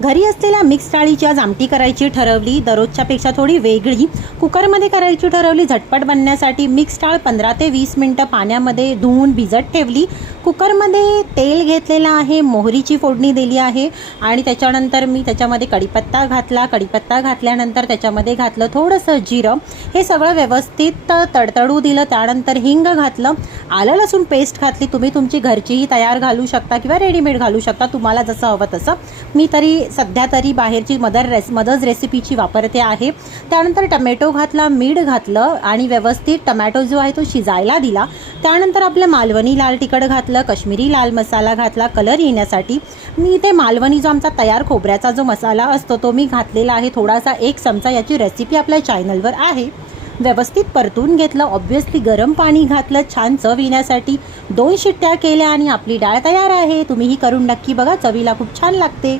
घरी असलेल्या मिक्स डाळीची आज आमटी करायची ठरवली, दररोजच्यापेक्षा थोडी वेगळी. कुकरमध्ये करायची ठरवली. झटपट बनण्यासाठी मिक्स डाळ 15 ते 20 मिनटं पाण्यामध्ये धुवून भिजत ठेवली. कुकरमध्ये तेल घेतलेलं आहे, मोहरीची फोडणी दिली आहे आणि त्याच्यानंतर मी त्याच्यामध्ये कढीपत्ता घातला. कढीपत्ता घातल्यानंतर त्याच्यामध्ये घातलं थोडंसं जिरं. हे सगळं व्यवस्थित तडतडू दिलं. त्यानंतर हिंग घातलं, आलं लसूण पेस्ट घातली. तुम्ही तुमची घरचीही तयार घालू शकता किंवा रेडीमेड घालू शकता, तुम्हाला जसं हवं तसं. मी तरी सध्या तरी बाहेरची मदर्स रेसिपीची वापरते आहे. त्यानंतर टमॅटो घातला, मीठ घातलं आणि व्यवस्थित टमॅटो जो आहे तो शिजायला दिला. त्यानंतर आपलं मालवणी लाल तिखट घातलं, कश्मीरी लाल मसाला घातला कलर येण्यासाठी. मी इथे मालवणी जो आमचा तयार खोबऱ्याचा जो मसाला असतो तो मी घातलेला आहे, थोडासा 1 चमचा. याची रेसिपी आपल्या चॅनलवर आहे. व्यवस्थित परतून घेतलं. ऑब्व्हियसली गरम पाणी घातलं छान चव येण्यासाठी. 2 शिट्ट्या केल्या आणि आपली डाळ तयार आहे. तुम्हीही करून नक्की बघा, चवीला खूप छान लागते.